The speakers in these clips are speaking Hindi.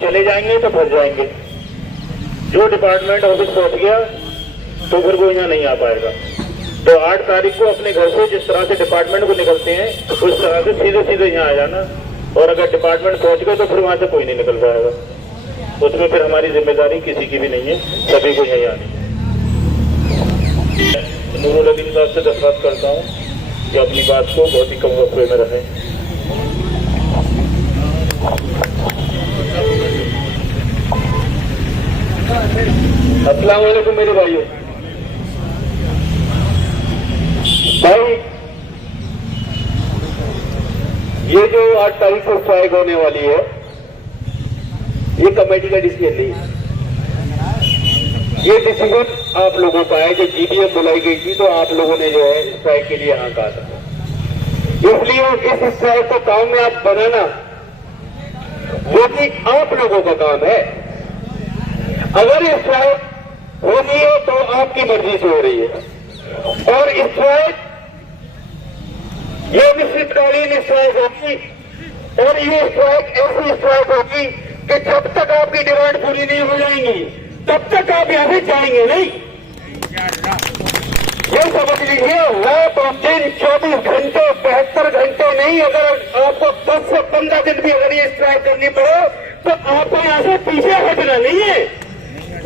चले जाएंगे तो फंस जाएंगे। जो डिपार्टमेंट ऑफिस पहुंच गया तो फिर वो यहाँ नहीं आ पाएगा। तो 8 तारीख को अपने घर से जिस तरह से डिपार्टमेंट को निकलते हैं उस तरह से सीधे सीधे यहाँ आ जाना, और अगर डिपार्टमेंट पहुंच गए तो फिर वहां से कोई नहीं निकल पाएगा। उसमें फिर हमारी जिम्मेदारी किसी की भी नहीं है, सभी को यही आनी है। नूरुल अलीम साहब से दरख्वास्त करता हूँ कि अपनी बात को बहुत ही कम वक्त में रखें। अस्सलाम वालेकुम मेरे भाइयों। भाई ये जो 8 तारीख को स्ट्राइक होने वाली है ये कमेटी का डिसीजन नहीं है, ये डिसीजन आप लोगों का है। जो जीडीएम बुलाई गई थी तो आप लोगों ने जो है स्ट्राइक के लिए यहाँ कहा था, इसलिए इस स्ट्राइक को काम में आप बनाना वो भी आप लोगों का काम है। अगर स्ट्राइक होनी है तो आपकी मर्जी से हो रही है, और स्ट्राइक ये निश्चितकालीन स्ट्राइक होगी, और ये स्ट्राइक ऐसी स्ट्राइक होगी कि जब तक आपकी डिमांड पूरी नहीं हो जाएंगी तब तक आप यहां से जाएंगे नहीं। ये समझ लीजिए, रात और दिन 24 घंटे 72 घंटे नहीं, अगर आपको 10 से 15 दिन भी अगर ये स्ट्राइक करनी पड़े तो आपको यहां से पीछे हटना नहीं है।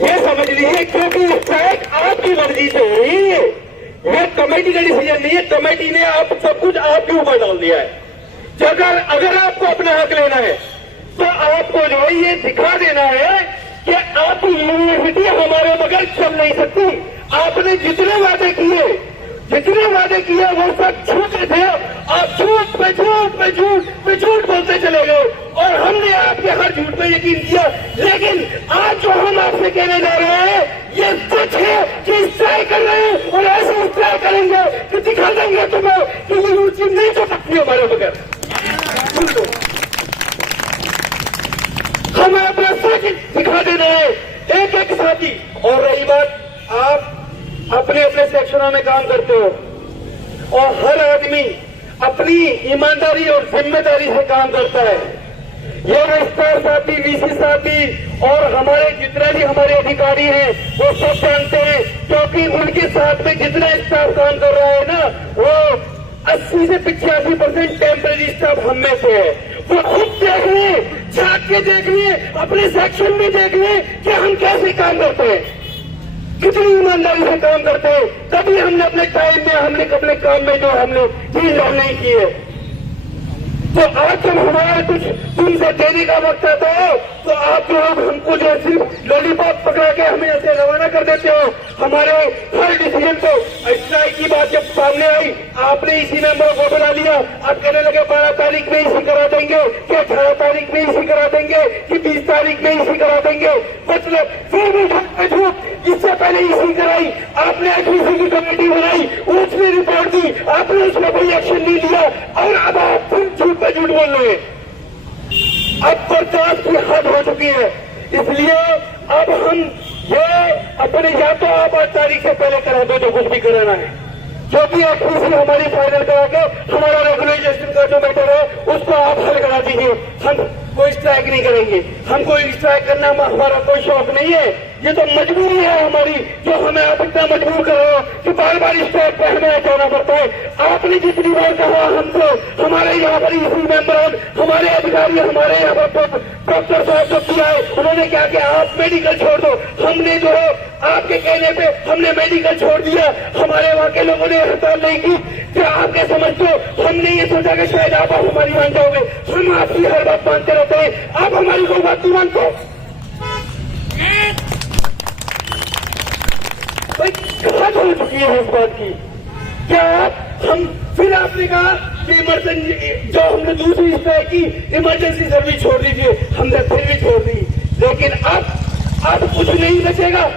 ये समझ लीजिए, क्योंकि स्ट्राइक आपकी मर्जी से हो रही है, ये कमेटी का डिसीजन नहीं है। कमेटी ने आप सब कुछ आपके ऊपर डाल दिया है। अगर आपको अपना हक लेना है तो आपको जो है ये दिखा देना है कि आपकी यूनिवर्सिटी हमारे बगैर चल नहीं सकती। आपने जितने वादे किए वो सब झूठे थे। आप झूठ पे झूठ पे झूठ पे झूठ बोलते चले गए, और हमने आपके हर झूठ पे यकीन किया। लेकिन आज जो हम आपसे कहने जा रहे हैं ये सच है कि स्ट्राइक कर रहे हैं, और ऐसे स्ट्राइक करेंगे कि दिखा देंगे तुम्हें कि यूनिवर्सिटी नहीं चल सकती हमारे बगैर। हमें अपना सच दिखा देना है एक एक साथी। और रही बात, आप अपने अपने सेक्शनों में काम करते हो, और हर आदमी अपनी ईमानदारी और जिम्मेदारी से काम करता है। ये रजिस्ट्रार साथी, वीसी साथी और हमारे जितने भी हमारे अधिकारी हैं वो सब जानते हैं, क्योंकि उनके साथ में जितना स्टाफ काम कर रहा है ना, वो 80 से 85% टेम्पररी स्टाफ हम में से है। वो खुद देख लें, झांक के देख लें, अपने सेक्शन में देख लें कि हम कैसे काम करते हैं, कितनी ईमानदारी से काम करते हैं। कभी हमने अपने टाइम में, हमने अपने काम में जो हमने चीज नहीं की है। तो आज जब हमारा कुछ तुमसे देने का वक्त आता है तो आप लोग हमको जो सिर्फ लॉलीपॉप पकड़ा के हमें ऐसे रवाना कर देते हो। हमारे हर डिसीजन को, स्ट्राइक की बात जब सामने आई आपने इसी मेंबर को बुला लिया, आप कहने लगे 12 तारीख में इसी करा देंगे, कि 18 तारीख में इसी करा देंगे, कि 20 तारीख में इसी करा देंगे। मतलब फिर भी झूठ, इससे पहले इसी कराई, आपने एचपीसी की कमेटी बनाई, उसने रिपोर्ट दी, आपने उसमें कोई एक्शन नहीं लिया, और अब आप फिर झूठ पे झूठ बोल रहे हैं। अब बर्दाश्त की हद हो चुकी है, इसलिए अब हम ये अपने, या तो आप 8 तारीख से पहले करा दो जो कुछ भी कराना है, जो भी एचपीसी हमारी फाइनल करा के हमारा रेगुलेशन का जो मैटर है उसको आप हल करा दीजिए। हम कोई स्ट्राइक नहीं करेंगे, हमको स्ट्राइक करना हमारा कोई शौक नहीं है, ये तो मजबूरी है हमारी, जो हमें आप इतना मजबूर कर रहे हो कि बार बार स्ट्राइक पे हमें जाना पड़ता है। आपने जितनी बार कहा हमको, हमारे यहाँ पर इसी मेंबर, हमारे अधिकारी, हमारे यहाँ पर डॉक्टर साहब जो किया है, उन्होंने क्या किया, आप मेडिकल छोड़ दो। हमने जो है आपके कहने पे हमने मेडिकल छोड़ दिया, हमारे वहाँ के लोगों ने हड़ताल नहीं की। क्या आप क्या समझते हो, हमने ये सोचा कि शायद आप हमारी मान जाओगे। हम आपकी हर बात मानते रहते हैं, आप हमारी कोई बात नहीं मानते। हद हो चुकी है इस बात की। क्या हम फिर आपने कहा कि इमरजेंसी, जो हमने दूसरी स्ट्राइक की, इमरजेंसी सर्विस छोड़ दीजिए, हमने फिर भी छोड़ दी। लेकिन अब कुछ नहीं बचेगा।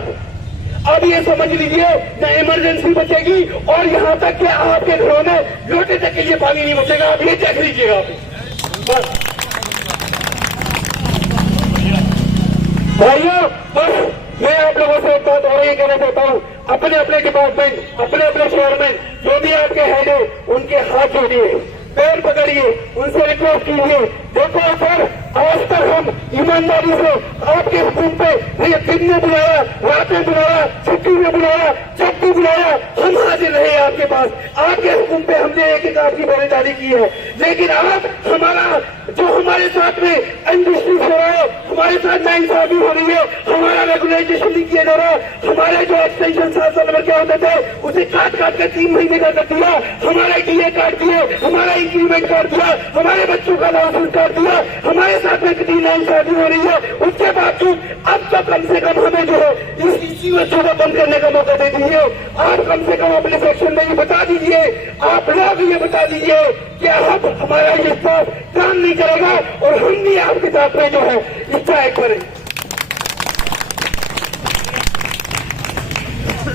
अब ये समझ लीजिए, न इमरजेंसी बचेगी, और यहाँ तक कि आपके घरों में लोटे तक के लिए पानी नहीं बचेगा। आप ये देख लीजिएगा। बस भाइयों, बस मैं आप लोगों से एक बात और ये कहना चाहता हूँ, अपने अपने डिपार्टमेंट, अपने अपने चेयरमैन, जो भी आपके हेड है, उनके हाथ जोड़िए, पैर पकड़िए, उनसे रिक्वेस्ट कीजिए। देखो सर, आज तक हम ईमानदारी से आपके हुक्म पे दिन में बुलाया, रात में बुलाया, छुट्टी में बुलाया, जब भी बुलाया हम हाजिर रहे आपके पास। आपके हुक्म पे हमने एक एक आपकी बलिदानी की है। लेकिन आप हमारा जो हमारे साथ में अनजस्टिस हो रहा है, हमारे साथ नाइंसाफी हो रही है, हमारा रेगुलाइजेशन नहीं किया जा रहा, हमारे जो एक्सटेंशन 7 साल में क्या होते थे उसे काट काट कर 3 महीने का कर दिया, हमारे डीए काट दिए, हमारा इंक्रीमेंट काट दिया, हमारे बच्चों का लाइसेंस काट दिया, हमारे साथ में कितनी नाइंसाफी हो रही है। उसके बावजूद अब तो कम से कम हमें जो है इसी बच्चों को बंद करने का मौका दे दीजिए। आप कम से कम अपने सेक्शन में ये बता दीजिए, आप लोग ये बता दीजिए कि अब हमारा ये स्टाफ काम नहीं करेगा और हम भी आपके साथ में जो है स्ट्राइक करें।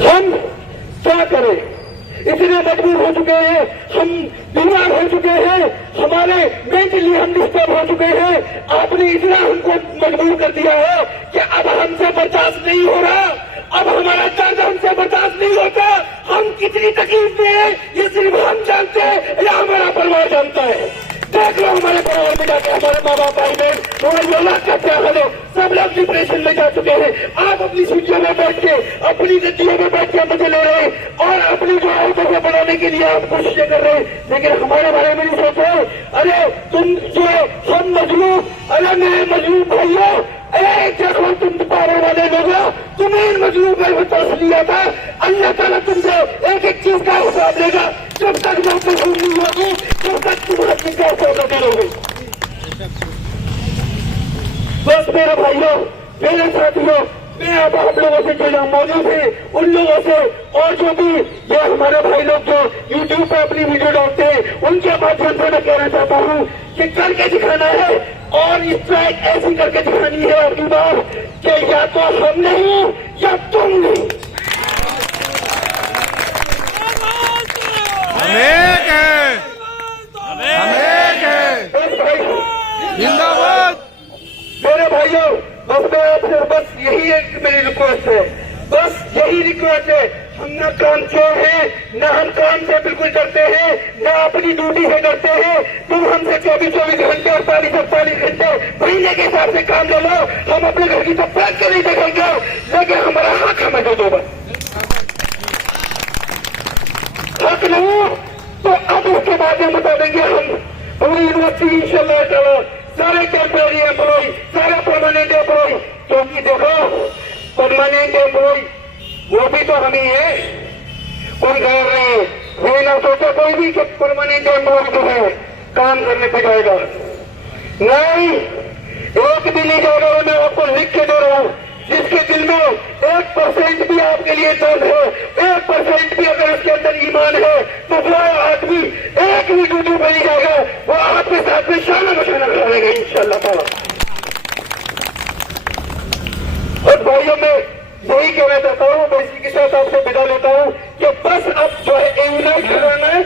हम क्या करें, इतने मजबूर हो चुके हैं, हम बीमार हो चुके हैं, हमारे मेंटली हम डिस्टर्ब हो चुके हैं। आपने इतना हमको मजबूर कर दिया है कि अब हमसे बर्दाश्त नहीं हो रहा, अब हमारा दर्द हमसे बर्दाश्त नहीं होता। हम कितनी तकलीफ में हैं ये सिर्फ हम जानते हैं या हमारा परिवार जानता है। देख लो हमारे परिवार में जाके हमारे माँ बाप भाई बहन हमारी औलाद का क्या हाल है, सब लोग डिप्रेशन में जा चुके हैं। आप अपनी सीटों में बैठ के, अपनी गद्दियों में बैठ के मजे ले रहे हैं और अपनी जो है बनाने के लिए आप कोशिशें कर रहे हैं, लेकिन हमारे बारे में नहीं सोचो। अरे तुम जो हम मजलूम, अरे मेरे मजलूम भाइयों, देखो तुम पाने वाले लोगों, तुम्हें मजलूम में तोड़ लिया था। अल्लाह ताला तुमसे एक एक चीज का हिसाब लेगा। जब तक मौत नहीं होगी तब तक तुम अपनी क्या करते रहोगे। बस मेरे भाइयों, मेरे साथियों, मैं अब आप लोगों से जो मौजूद है उन लोगों से और जो भी ये हमारे भाई लोग जो यूट्यूब पे अपनी वीडियो डालते हैं उनके माध्यम से मैं कहना चाहता हूँ कि करके दिखाना है और स्ट्राइक ऐसी करके दिखानी है अगली बार कि या तो हम नहीं या तुम नहीं। जिंदाबाद। मेरे भाइयों, बस मैं आपसे बस यही एक मेरी रिक्वेस्ट है, बस यही रिक्वेस्ट है। हम ना काम चोर हैं, ना हम काम से बिल्कुल डरते हैं, ना अपनी ड्यूटी से डरते हैं। तुम हमसे 24-24 घंटे 48-48 घंटे महीने के हिसाब से काम ले लो, हम अपने घर की तो बैठ के नहीं देखेंगे, लेकिन हमारा हक हमें दे दो। बस हक नहीं तो अब उसके बाद में बता देंगे हम पूरी यूनिवर्सिटी इंशाल्लाह ताला सारे टेम्पररी एम्प्लॉय, सारे परमानेंट एम्प्लॉय, क्योंकि देखो परमानेंट एम्प्लॉय वो भी तो हम ही है, कोई गैर नहीं। ये ना सोचे कोई भी कि परमानेंट एम्प्लॉय जो है काम करने पे जाएगा, नहीं, एक भी नहीं जाएगा। मैं आपको लिख के दे रहा हूँ, जिसके दिल में 1% भी आपके लिए दर्द है, 1% भी अगर उसके अंदर ईमान है, तो वो आदमी एक भी ड्यूटी पर नहीं जाएगा, वो आपके साथ में शाना बशाना करेगा इंशाल्लाह ताला। और भाइयों, मैं यही कहना चाहता हूँ, मैं इसी के साथ आपसे विदा लेता हूँ कि बस अब जो है यूनाइट कराना है।